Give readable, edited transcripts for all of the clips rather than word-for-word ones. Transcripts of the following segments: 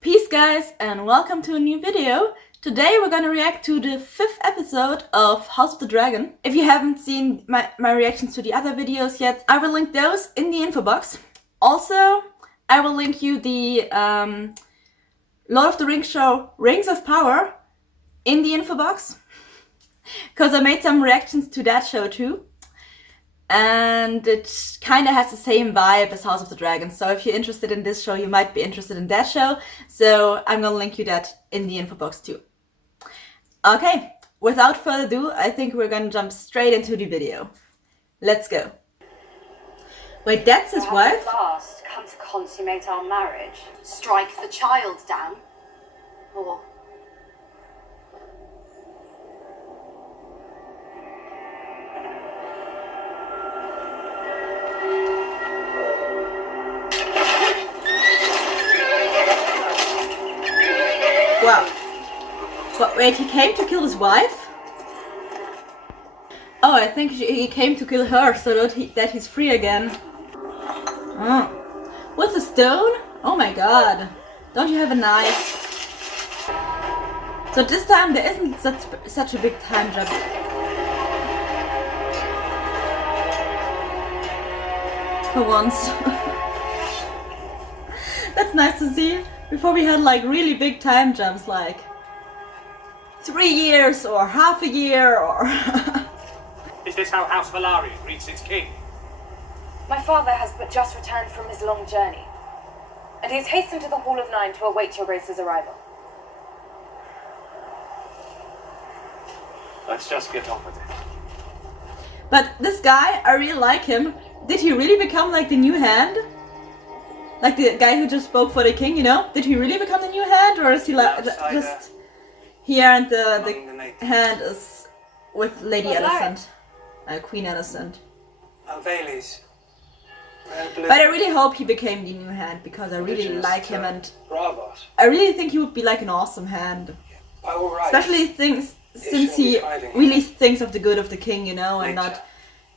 Peace guys and welcome to a new video. Today we're gonna react to the 5th episode of House of the Dragon. If you haven't seen my reactions to the other videos yet, I will link those in the info box. Also, I will link you the Lord of the Rings show Rings of Power in the info box. Because I made some reactions to that show too. And it kind of has the same vibe as House of the Dragon. So if you're interested in this show, you might be interested in that show. So I'm gonna link you that in the info box too. Okay, without further ado, I think we're gonna jump straight into the video. Let's go. Wait, that's his wife? At last come to consummate our marriage. Strike the child down. Or... Wow. But wait, he came to kill his wife? Oh, I think he came to kill her so that he's free again. Oh. What's a stone? Oh my god. Don't you have a knife? So this time there isn't such a big time jump. For once. That's nice to see. Before we had like really big time jumps, like 3 years or half a year or... Is this how House Velaryon greets its king? My father has but just returned from his long journey, and he has hastened to the Hall of Nine to await your Grace's arrival. Let's just get on with it. But this guy, I really like him. Did he really become like the new hand? Like the guy who just spoke for the king, you know? Did he really become the new hand, or is he like just here and the hand is with Lady Alicent, Queen Alicent? But I really hope he became the new hand because I really like him and I really think he would be like an awesome hand. Especially since he really thinks of the good of the king, you know, and not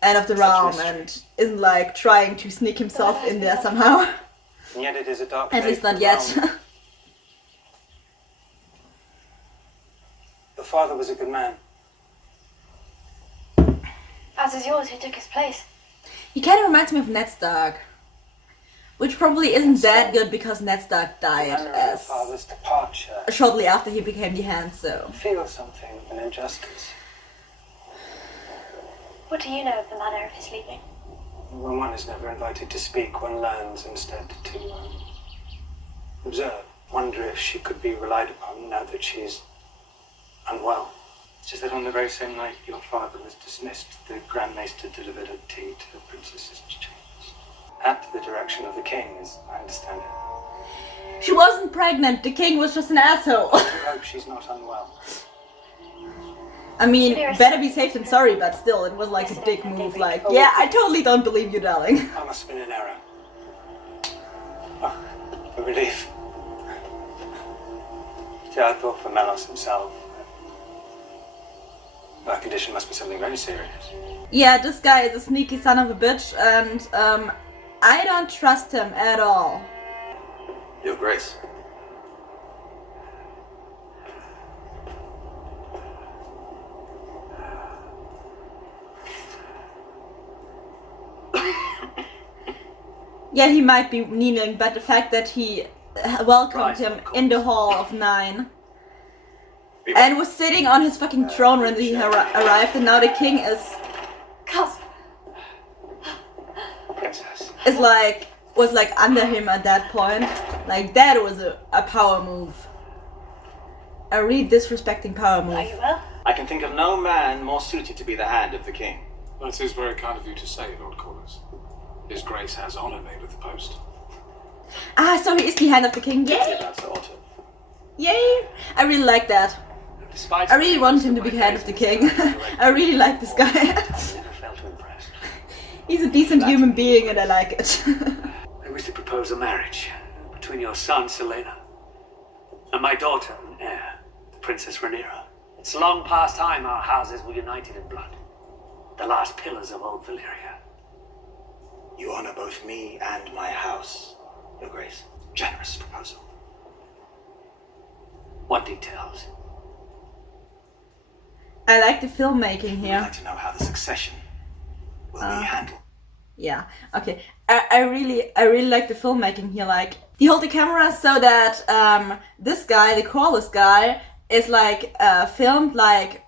end of the realm and isn't like trying to sneak himself in there somehow. And yet it is a dark At least not yet. The father was a good man. As is yours, who took his place. He kind of reminds me of Ned Stark. Which probably isn't that good because Ned Stark died as father's departure. Shortly after he became the hand, so... Feel something of an injustice. What do you know of the manner of his leaving? When one is never invited to speak, one learns instead to observe. Wonder if she could be relied upon now that she's unwell. It's just that on the very same night your father was dismissed, the Grand Maester delivered a tea to the princess's chambers. At the direction of the king, as I understand it. She wasn't pregnant, the king was just an asshole. I hope she's not unwell. I mean, better be safe than sorry, but still, it was like a dick move, like, yeah, I totally don't believe you, darling. I must have been an error. Oh, a relief. Yeah, I thought for Melos himself. Her condition must be something very serious. Yeah, this guy is a sneaky son of a bitch, and I don't trust him at all. Your Grace. Yeah, he might be kneeling, but the fact that he welcomed him in the Hall of Nine and was sitting on his fucking throne when he arrived, and now the king is was like under him at that point. Like that was a power move. A really disrespecting power move. Are you well? I can think of no man more suited to be the hand of the king. That is very kind of you to say, Lord Corlys. His Grace has honour me with the post. Ah, so he is the hand of the king. Yay! Yay! I really like that. I really want him to be hand of the king. I really like this guy. He's a decent human being and I like it. I wish to propose a marriage between your son, Selena, and my daughter and heir, the Princess Rhaenyra. It's long past time our houses were united in blood. The last pillars of old Valyria. You honor both me and my house, Your Grace. Generous proposal. details. I like the filmmaking I'd here. like to know how the succession will be handled. Yeah, okay. I really like the filmmaking here. Like, he hold the camera so that this guy, the Corlys guy, is like filmed like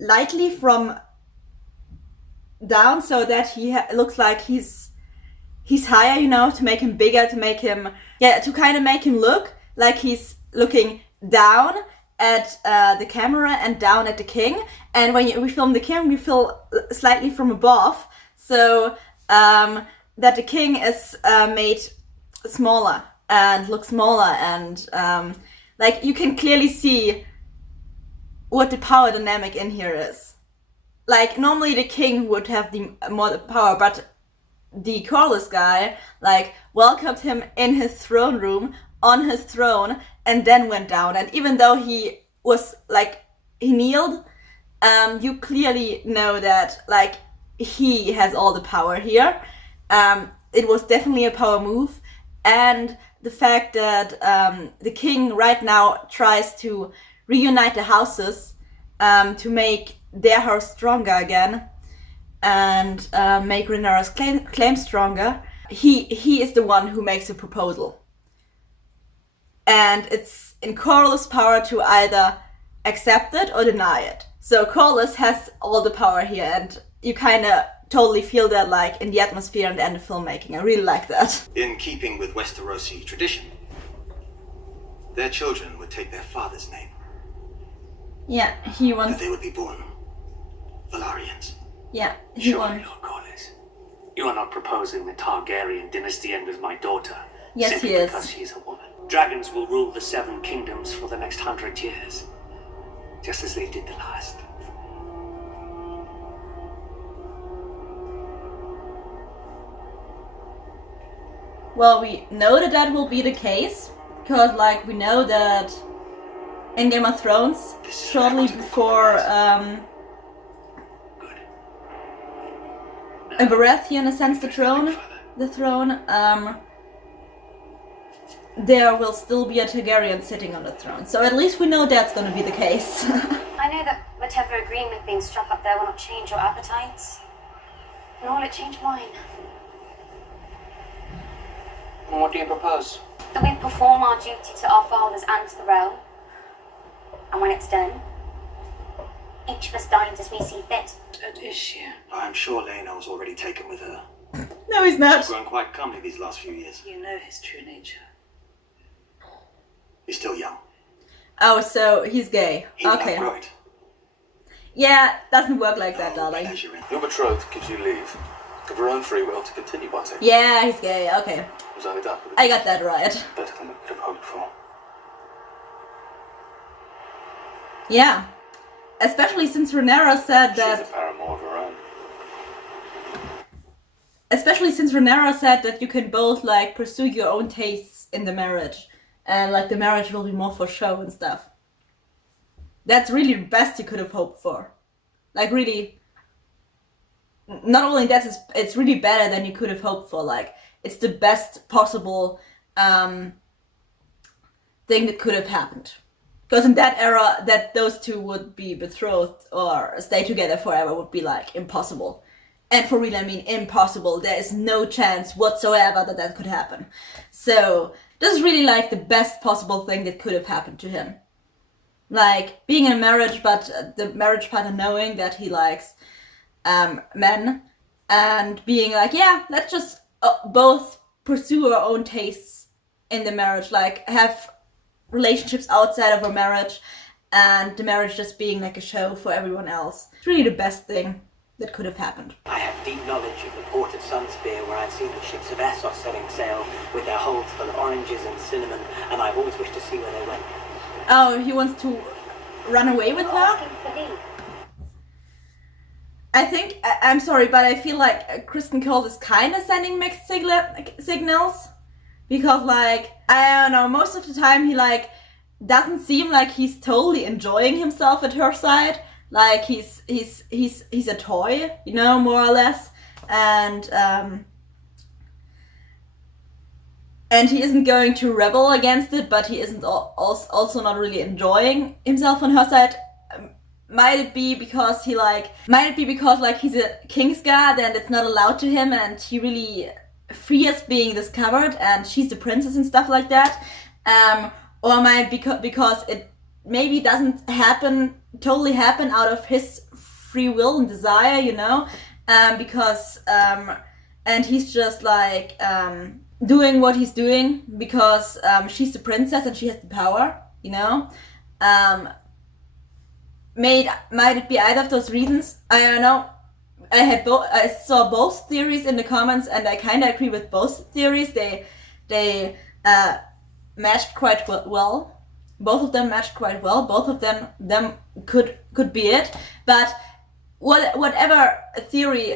lightly from down, so that he looks like he's higher, you know, to make him bigger, to make him to kind of make him look like he's looking down at the camera and down at the king. And when we film the king, we film slightly from above, so that the king is made smaller and looks smaller, and like, you can clearly see what the power dynamic in here is. Like, normally the king would have more power, but the Corlys guy like welcomed him in his throne room on his throne and then went down. And even though he was like, he kneeled, you clearly know that like he has all the power here. It was definitely a power move, and the fact that the king right now tries to reunite the houses to make their house stronger again, and make Rhaenyra's claim stronger. He is the one who makes the proposal. And it's in Corlys' power to either accept it or deny it. So Corlys has all the power here, and you kind of totally feel that like in the atmosphere and the filmmaking. I really like that. In keeping with Westerosi tradition, their children would take their father's name. Yeah, he That wants... they would be born Valarians. Yeah, he Surely wants... not, Corlys. You are not proposing the Targaryen dynasty end with my daughter. Yes, simply he is. because she is a woman. Dragons will rule the 7 kingdoms for the next 100 years, just as they did the last. Well, we know that that will be the case, because like we know that in Game of Thrones, shortly before Good. a Baratheon ascends the throne, there will still be a Targaryen sitting on the throne. So at least we know that's going to be the case. I know that whatever agreement being struck up there will not change your appetites, nor will it change mine. And what do you propose? That we perform our duty to our fathers and to the realm, and when it's done, each of us dines as we see fit. That is she. I'm sure Laenor was already taken with her. No, he's not. She's grown quite comely these last few years. You know his true nature. He's still young. Oh, so he's gay. He will Okay. outgrow it. Yeah, doesn't work like that, No darling. pleasure in Your betrothed gives you leave, of her own free will, to continue by taking. Yeah, he's gay. Okay. Was only that, but I got that right. better than we could have hoped for. Yeah. Especially since Rhaenyra said She's a that... paramour of her own. Especially since Rhaenyra said that you can both like pursue your own tastes in the marriage, and like the marriage will be more for show and stuff. That's really the best you could have hoped for. Like really, not only that, it's really better than you could have hoped for. Like, it's the best possible thing that could have happened. Because in that era, that those two would be betrothed or stay together forever would be like impossible. And for real, I mean impossible. There is no chance whatsoever that that could happen. So this is really like the best possible thing that could have happened to him. Like being in a marriage, but the marriage partner knowing that he likes men, and being like, yeah, let's just both pursue our own tastes in the marriage, like have relationships outside of our marriage, and the marriage just being like a show for everyone else. It's really the best thing that could have happened. I have deep knowledge of the port of Sunspear, where I've seen the ships of Essos setting sail with their holds full of oranges and cinnamon, and I've always wished to see where they went. Oh, he wants to run away with her? Asking for leave. I think, I'm sorry, but I feel like Kristen Cole is kind of sending mixed signals. Because, like, I don't know, most of the time he, like, doesn't seem like he's totally enjoying himself at her side. Like, he's a toy, you know, more or less. And and he isn't going to rebel against it, but he isn't also not really enjoying himself on her side. Might it be because he's a Kingsguard and it's not allowed to him, and he really fears being discovered, and she's the princess and stuff like that, or might it be because it maybe doesn't totally happen out of his free will and desire, you know, because and he's just like doing what he's doing because she's the princess and she has the power, you know. Might it be either of those reasons? I don't know. I saw both theories in the comments, and I kind of agree with both theories. They matched quite well. Both of them matched quite well. Both of them could be it. But whatever theory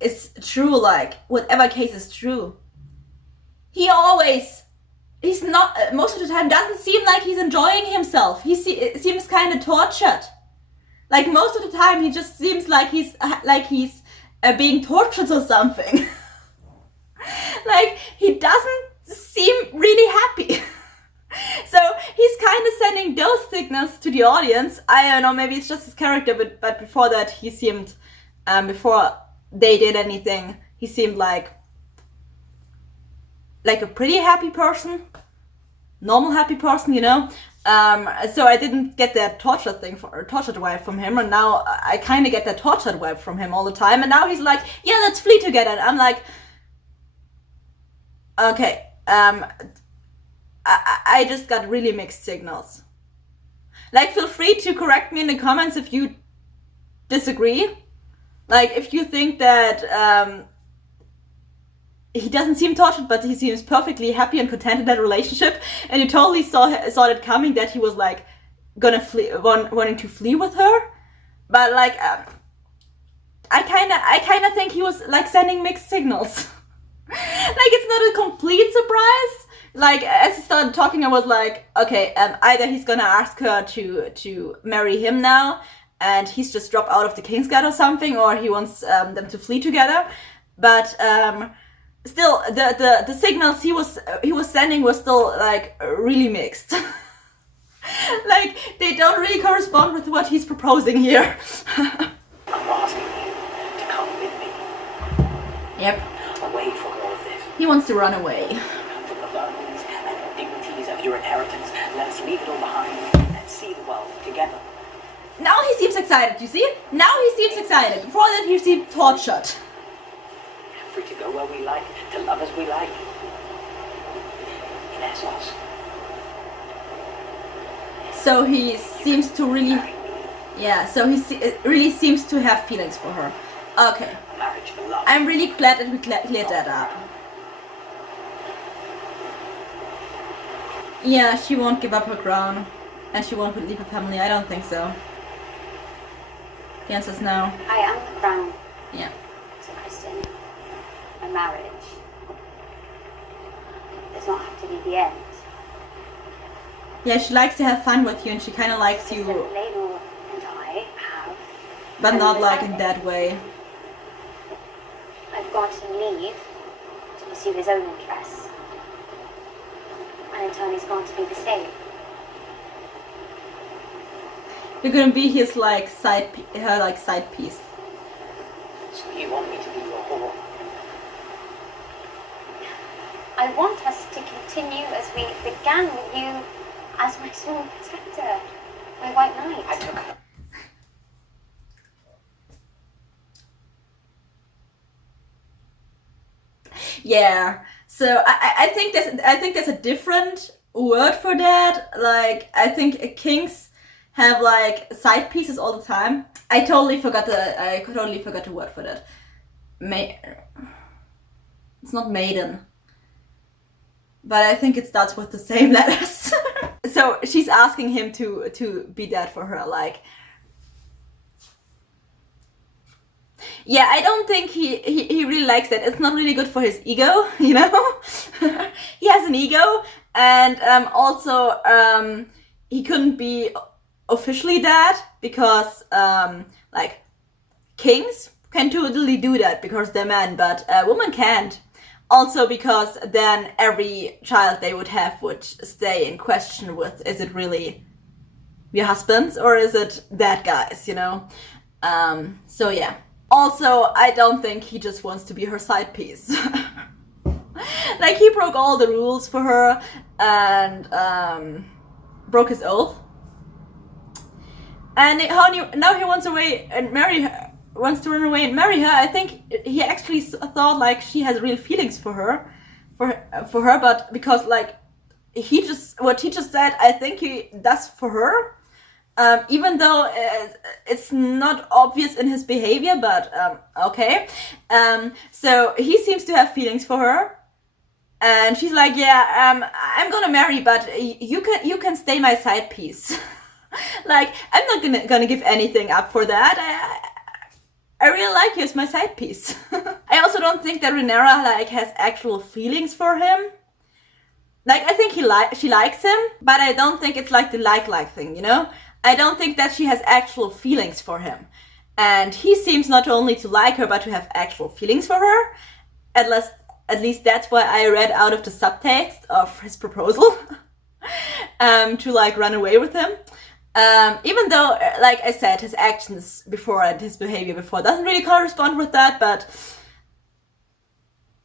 is true, like whatever case is true, he's not, most of the time, doesn't seem like he's enjoying himself. He seems kind of tortured. Like most of the time, he just seems like he's being tortured or something. Like he doesn't seem really happy. So he's kind of sending those signals to the audience. I don't know, maybe it's just his character, but before that, he seemed, before they did anything, he seemed like a pretty happy person, normal happy person, you know. So I didn't get that tortured vibe from him, and now I kind of get that tortured vibe from him all the time. And now he's like, yeah, let's flee together. And I'm like, okay, I just got really mixed signals. Like, feel free to correct me in the comments if you disagree. Like, if you think that he doesn't seem tortured, but he seems perfectly happy and content in that relationship, and you totally saw it coming that he was like gonna flee, wanting to flee with her. But like, I kind of think he was like sending mixed signals. Like, it's not a complete surprise. Like, as he started talking, I was like, okay, either he's gonna ask her to marry him now, and he's just dropped out of the Kingsguard or something, or he wants them to flee together. But still, the signals he was sending were still like really mixed. Like, they don't really correspond with what he's proposing here. I'm asking you to come with me. Yep. Away from all of this. He wants to run away. From the burdens and dignities of your inheritance. Let's leave it all behind and see the world together. Now he seems excited, you see? Now he seems excited. Before that, he seemed tortured. Free to go where we like, to love as we like. In Essos. So he seems to really... Yeah, so he really seems to have feelings for her. Okay. Marriage for love. I'm really glad that we cleared that up. Yeah, she won't give up her crown. And she won't leave her family. I don't think so. The answer is no. I am the crown. Yeah. So, Kristen, a marriage does not have to be the end. Yeah, she likes to have fun with you, and she kind of likes you, Laenor and I have. but not like in that way. I've got to leave to pursue his own interests. And in turn, he's going to be the same. You're gonna be his like side piece. So you want me to be your whore? I want us to continue as we began with you as my sole protector, my white knight. I took her. Yeah. So I think there's a different word for that. Like, I think kings have like side pieces all the time. I totally forgot the word for that. It's not maiden. But I think it starts with the same letters. So she's asking him to be that for her, like. Yeah, I don't think he really likes that. It's not really good for his ego, you know? He has an ego, and also he couldn't be officially that because like kings can totally do that because they're men, but a woman can't. Also because then every child they would have would stay in question with, is it really your husband's or is it that guy's, you know? So yeah. Also, I don't think he just wants to be her side piece. Like, he broke all the rules for her and broke his oath. And now he wants away and marry her, wants to run away and marry her. I think he actually thought like she has real feelings for her, but because like what he just said, I think he does for her. Even though it's not obvious in his behavior, but okay. So he seems to have feelings for her, and she's like, yeah, I'm gonna marry, but you can stay my side piece. Like, I'm not gonna give anything up for that. I really like you as my side piece. I also don't think that Rhaenyra like has actual feelings for him. Like, I think she likes him, but I don't think it's like the like thing, you know? I don't think that she has actual feelings for him. And he seems not only to like her, but to have actual feelings for her. At least that's why I read out of the subtext of his proposal. To like run away with him. Even though, like I said, his actions before and his behavior before doesn't really correspond with that, but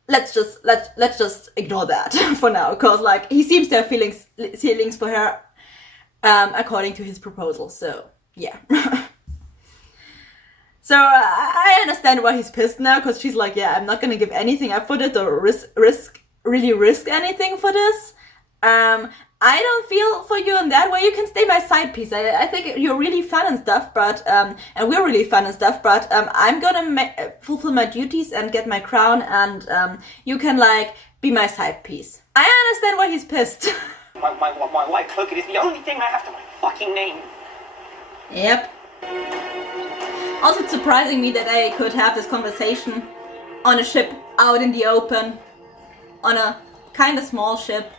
let's just ignore that for now, because like he seems to have feelings for her. According to his proposal, so yeah. So I understand why he's pissed now, because she's like, yeah, I'm not gonna give anything up for this or risk anything for this. I don't feel for you in that way. You can stay my side piece. I think you're really fun and stuff, but and we're really fun and stuff. But I'm gonna fulfill my duties and get my crown, and you can like be my side piece. I understand why he's pissed. My white cloak, it is the only thing I have to my fucking name. Yep. Also, it's surprising me that I could have this conversation on a ship out in the open, on a kind of small ship.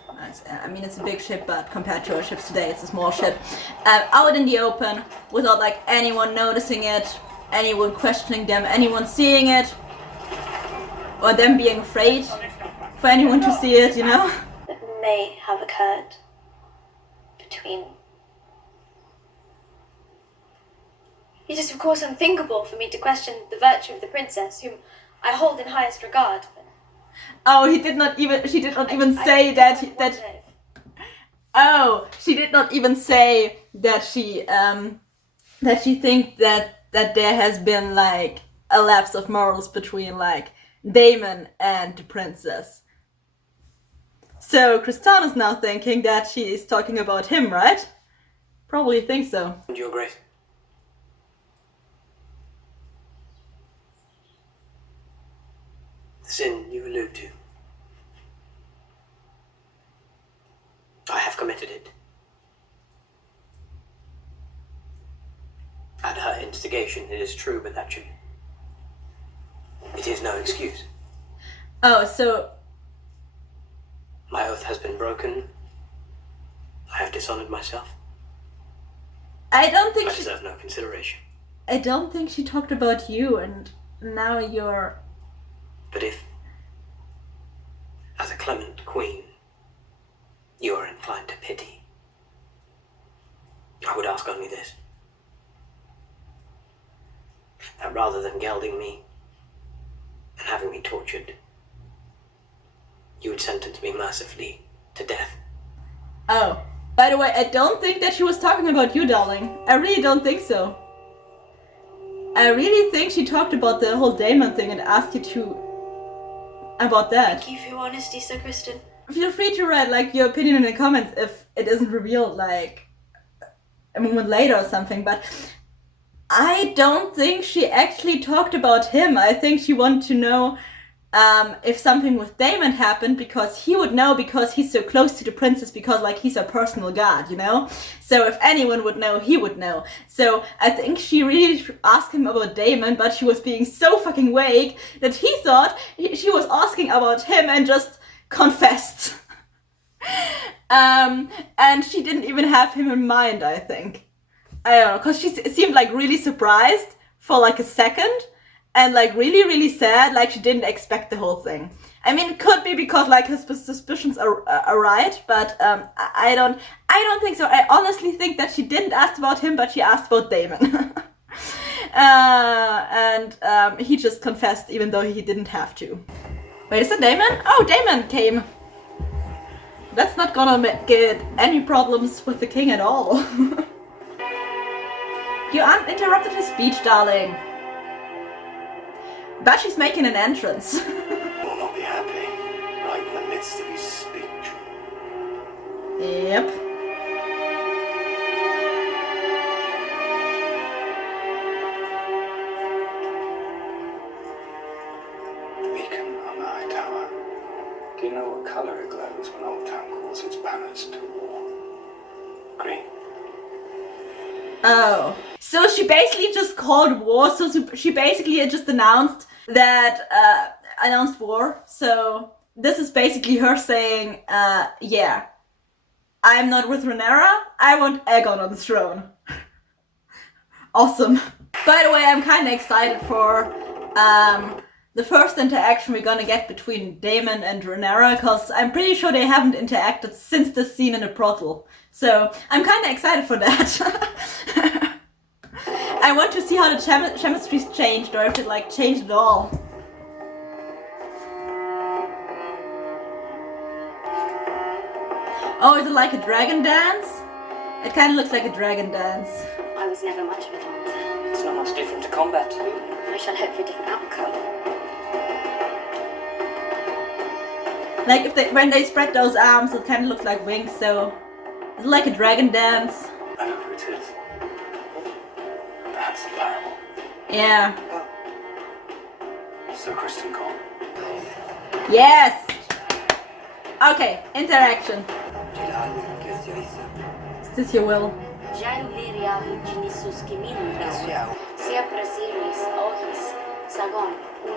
I mean, it's a big ship, but compared to our ships today, it's a small ship. Out in the open, without like anyone noticing it, anyone questioning them, anyone seeing it, or them being afraid for anyone to see it, you know? That may have occurred between. It is of course unthinkable for me to question the virtue of the princess, whom I hold in highest regard. Oh, she did not even say that. Oh, she did not even say that she thinks that there has been like a lapse of morals between like Daemon and the princess. So Kristan is now thinking that she is talking about him, right? Probably think so. Your Grace. The sin you allude to. I have committed it. At her instigation, it is true, but that should... It is no excuse. Oh, so... My oath has been broken. I have dishonored myself. I don't think I deserve no consideration. I don't think she talked about you, and now you're... But if, as a clement queen, you are inclined to pity, I would ask only this. That rather than gelding me and having me tortured, you would sentence me mercifully to death. Oh, by the way, I don't think that she was talking about you, darling. I really don't think so. I really think she talked about the whole Daemon thing and asked you to... about that. Thank you for your honesty, Sir Kristen. Feel free to write like your opinion in the comments if it isn't revealed like a moment later or something, but I don't think she actually talked about him. I think she wanted to know if something with Daemon happened, because he would know, because he's so close to the princess, because like he's a personal god, you know? So if anyone would know, he would know. So I think she really asked him about Daemon, but she was being so fucking vague that he thought she was asking about him and just confessed. And she didn't even have him in mind, I think. I don't know, because she seemed like really surprised for like a second, and like really, really sad, like she didn't expect the whole thing. I mean, it could be because like her suspicions are right, but I don't think so. I honestly think that she didn't ask about him, but she asked about Daemon. And he just confessed even though he didn't have to. Wait, is it Daemon? Oh, Daemon came. That's not gonna get any problems with the king at all. You uninterrupted his speech, darling. But she's making an entrance. Will not be happy, right in the midst of his speech. Yep. Beacon on the high tower. Do you know what colour it glows when Old Town calls its banners to war? Green. Oh. So she basically just called war, so she basically just announced that, announced war. So this is basically her saying, yeah, I'm not with Rhaenyra, I want Aegon on the throne. Awesome. By the way, I'm kind of excited for the first interaction we're gonna get between Daemon and Rhaenyra, because I'm pretty sure they haven't interacted since the scene in the brothel. So I'm kind of excited for that. I want to see how the chemistry's changed, or if it like changed at all. Oh, is it like a dragon dance? It kind of looks like a dragon dance. I was never much of a dancer. It's not much different to combat. I shall hope for a different outcome. Like when they spread those arms, it kind of looks like wings. So it's like a dragon dance. I know who it is. Perhaps a parable. Yeah. Sir Kristen Cole. Yes. Okay. Interaction. Is this your will?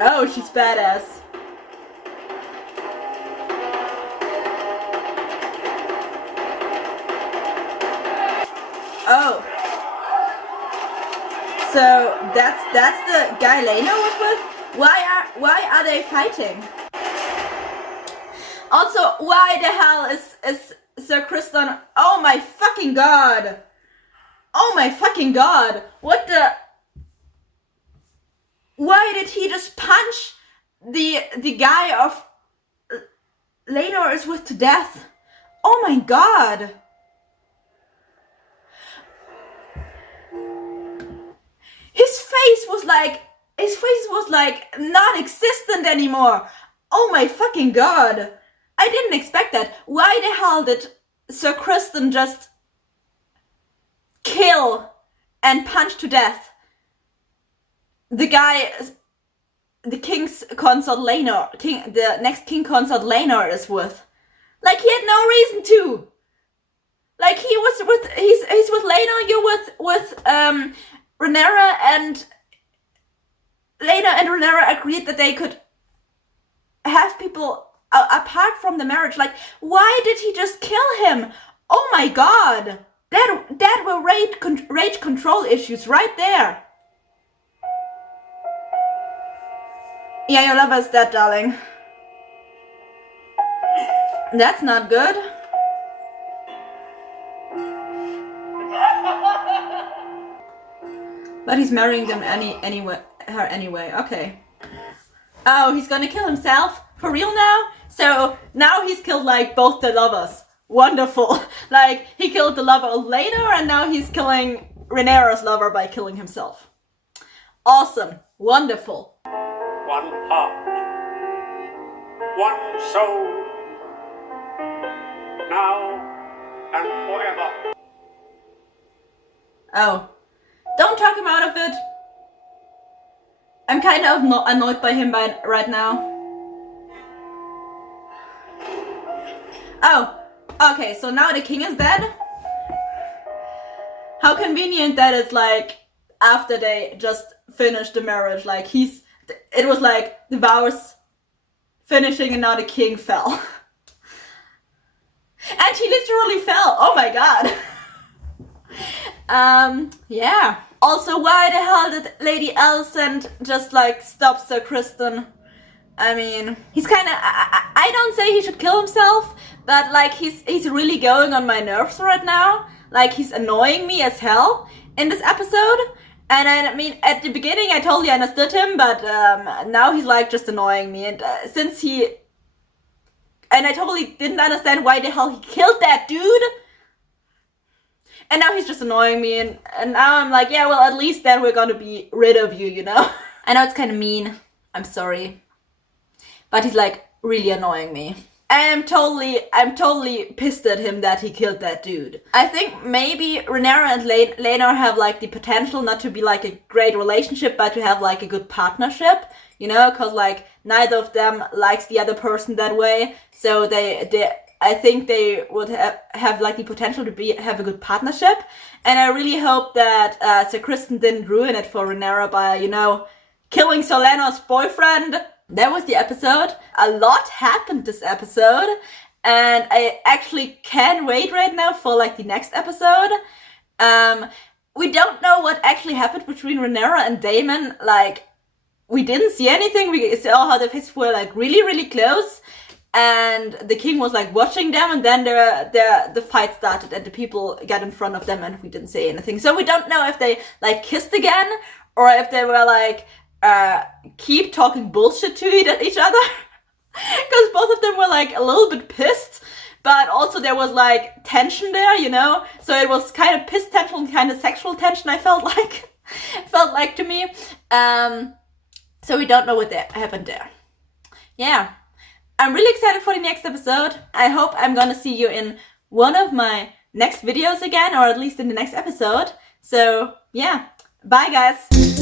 Oh, she's badass. Oh. So that's the guy Laenor was with? Why are they fighting? Also, why the hell is Sir Kristen? Oh my fucking god! Oh my fucking god! What the? Why did he just punch the guy of Laenor is with to death? Oh my god! His face was like non-existent anymore. Oh my fucking god! I didn't expect that. Why the hell did Sir Kristen just kill and punch to death the guy, the king's consort Laenor, the next king consort Laenor is with? Like, he had no reason to. Like, he's with Laenor, you're with Rhaenyra, and Laenor and Rhaenyra agreed that they could have people apart from the marriage. Like, why did he just kill him? Oh my god! That were rage control issues right there. Yeah, your lover is dead, darling. That's not good. But he's marrying them anyway. Okay. Oh, he's gonna kill himself? For real now? So now he's killed like both the lovers. Wonderful. Like, he killed the lover of Laenor, and now he's killing Rhaenyra's lover by killing himself. Awesome. Wonderful. One heart, one soul, now and forever. Oh. Don't talk him out of it. I'm kind of annoyed by him right now. Oh. Okay, so now the king is dead? How convenient that it's like after they just finished the marriage. Like, it was like the vows finishing and now the king fell. And he literally fell. Oh my god. Yeah. Also, why the hell did Lady Alicent just like stop Sir Criston? I mean, he's kind of. I don't say he should kill himself, but like he's really going on my nerves right now. Like he's annoying me as hell in this episode. And I mean, at the beginning I totally understood him, but now he's like just annoying me. And I totally didn't understand why the hell he killed that dude. And now he's just annoying me, and now I'm like, yeah, well, at least then we're gonna be rid of you, you know? I know it's kind of mean. I'm sorry. But he's like really annoying me. I'm totally pissed at him that he killed that dude. I think maybe Rhaenyra and Laenor have like the potential not to be like a great relationship, but to have like a good partnership, you know? Cause like neither of them likes the other person that way. So I think they would have like the potential to have a good partnership. And I really hope that Sir Criston didn't ruin it for Rhaenyra by, you know, killing Sir Laenor's boyfriend. That was the episode. A lot happened this episode. And I actually can't wait right now for like the next episode. We don't know what actually happened between Rhaenyra and Daemon. Like, we didn't see anything. We saw how the faces were like really, really close. And the king was like watching them, and then the fight started and the people got in front of them and we didn't say anything. So we don't know if they like kissed again or if they were like keep talking bullshit to each other. Because both of them were like a little bit pissed, but also there was like tension there, you know? So it was kind of piss tension and kind of sexual tension, I felt like to me. So we don't know what happened there. Yeah. I'm really excited for the next episode. I hope I'm gonna see you in one of my next videos again, or at least in the next episode. So yeah, bye guys.